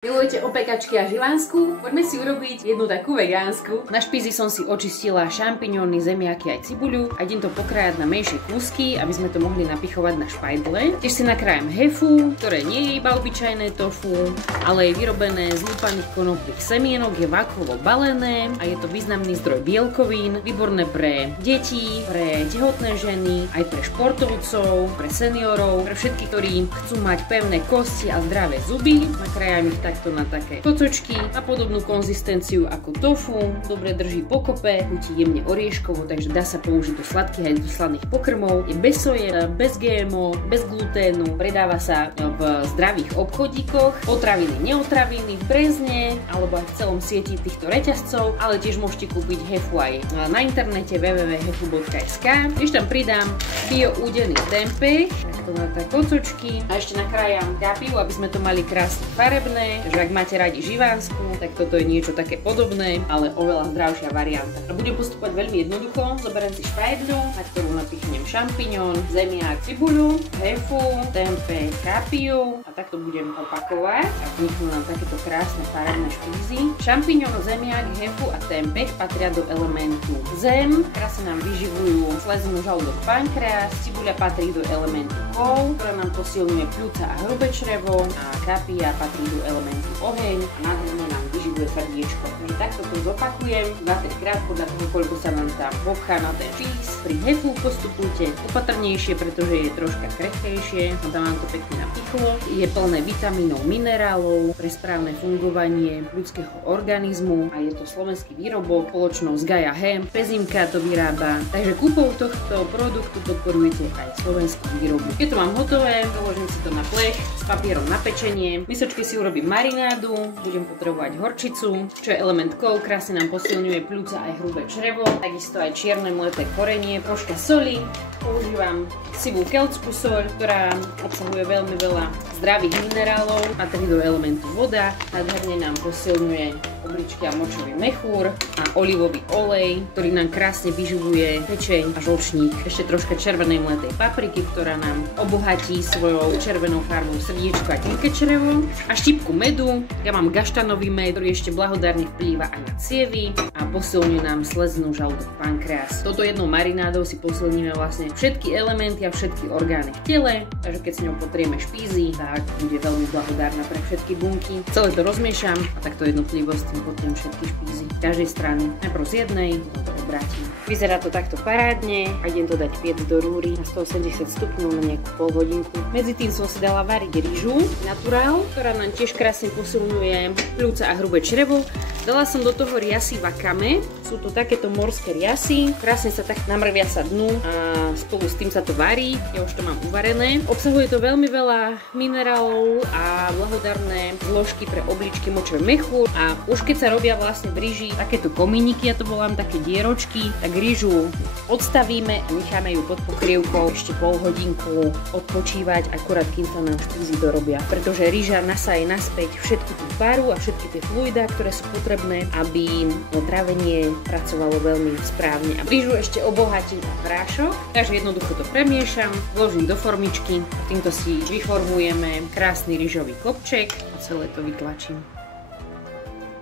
Milujete opekačky a živánsku? Poďme si urobiť jednu takú vegánsku. Na špízi som si očistila šampiňóny, zemiaky aj cibuľu a idem to pokrájať na menšie kúsky, aby sme to mohli napichovať na špajdle. Tiež si nakrájam hefu, ktoré nie je iba obyčajné tofu, ale je vyrobené z lúpaných konoplých semienok, je vákuovo balené a je to významný zdroj bielkovín, výborné pre deti, pre tehotné ženy, aj pre športovcov, pre seniorov, pre všetkých, ktorí chcú mať pevné kosti a zdravé zuby. Nakrájam ich takto na také kocočky, na podobnú konzistenciu ako tofu, dobre drží pokope, chutí jemne orieškovo, takže dá sa použiť do sladkých aj do sladných pokrmov. Je bez soje, bez GMO, bez gluténu, predáva sa v zdravých obchodíkoch, potraviny, neotraviny v Brezne alebo aj v celom sieti týchto reťazcov, ale tiež môžete kúpiť hefu aj na internete www.hefu.sk. Tiež tam pridám bio údený tempeh, takto na také kocočky a ešte nakrájam kapiu, aby sme to mali krásne farebné. Takže ak máte radi živánsku, tak toto je niečo také podobné, ale oveľa zdravšia varianta. A budem postupovať veľmi jednoducho. Zoberiem si špajdľu, na ktorú napichnem šampiňón, zemiak, cibuľu, hefu, tempeh, kapiu a takto budem opakovať a vzniknú nám takéto krásne farebné špízy. Šampiňón, zemiak, hefu a tempeh patria do elementu zem, krásne nám vyživujú slezinu, žalúdok, pankreas, cibuľa patrí do elementu kov, ktorá nám posilňuje pľúca a hrubé črevo a kapia patrí do elementu oheň a nádherne nám vyživuje srdiečko. Takže takto to zopakujem 20 krát podľa toho, koľko sa nám tam popchá na ten špíz. Pri hefu postupujte opatrnejšie, pretože je troška krehkejšie a tam vám to pekne napichlo. Je plné vitamínov, minerálov pre správne fungovanie ľudského organizmu a je to slovenský výrobok, spoločnosť Gaia Hemp, Pezimka to vyrába. Takže kúpou tohto produktu podporujete aj slovenskú výrobu. Keď to mám hotové, založím si to na plech s papierom na pečenie. Misočke si urobím marinádu, budem potrebovať horčicu, čo je element kov, krásne nám posilňuje pľúca aj hrubé črevo, takisto aj čierne mleté korenie, troška soli, používam sivú keltskú soľ, ktorá obsahuje veľmi veľa zdravých minerálov, patrí do elementu voda, nádherne nám posilňuje obličky a močový mechúr a olivový olej, ktorý nám krásne vyživuje pečeň a žlčník. Ešte troška červenej mletej papriky, ktorá nám obohatí svojou červenou farbou srdiečko a tenké črevo a štipku medu. Ja mám gaštanový med, ktorý ešte blahodárne vplýva aj na cievy a posilňuje nám slezinu, žalúdok, pankreas. Toto jednou marinádou si posilníme vlastne všetky elementy a všetky orgány v tele, takže keď s ňou potrieme špízy, tak bude veľmi blahodárna pre všetky bunky. Celé to rozmiešam a takto jednotlivo s tým potriem všetky špízy z každej strany. Najprv z jednej, potom to obrátim. Vyzerá to takto parádne a idem to dať piec do rúry na 180 stupňov na nejakú pol hodinku. Medzi tým som si dala variť rýžu naturál, ktorá nám tiež krásne posilňuje pľúca a hrubé črevo. Dala som do toho riasy wakame, sú to takéto morské riasy, krásne sa tak namrvia sa dnu a spolu s tým sa to varí, ja už to mám uvarené. Obsahuje to veľmi veľa minerálov a blahodárne zložky pre obličky, močový mechúr a už keď sa robia vlastne v rýži takéto komíniky, ja to volám také dieročky, tak rýžu odstavíme a necháme ju pod pokrievkou ešte pol hodinku odpočívať, akurát kým sa nám špízy dorobia, pretože rýža nasaje naspäť všetku tú paru a všetky tie fluidá, ktoré sú potrebné, aby trávenie pracovalo veľmi správne. A rýžu ešte obohatím na prášok, takže jednoducho to premiešam, vložím do formičky a týmto si vyformujeme krásny rýžový kopček a celé to vytlačím.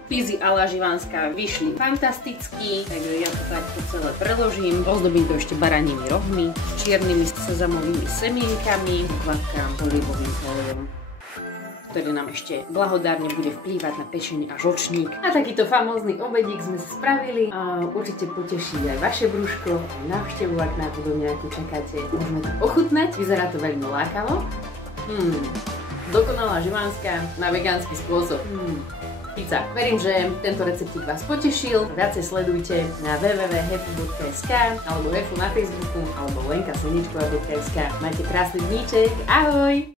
Špízy a la živánska vyšli fantasticky, takže ja to takto celé preložím, ozdobím to ešte baranými rohmi, čiernymi sezamovými semienkami, kvapkám olivovým olejom, ktorý nám ešte blahodárne bude vplývať na pečeň a žlčník. A takýto famózny obedík sme si spravili a určite poteší aj vaše brúško, aj návštevu, ak na to nejakú čakáte. Môžeme to ochutnať, vyzerá to veľmi lákavo. Dokonalá živánska na vegánsky spôsob. Pizza. Verím, že tento receptík vás potešil. Viacej sledujte na www.hefu.sk alebo Hefu na Facebooku alebo Lenka Slničková.sk. Majte krásny dníček. Ahoj!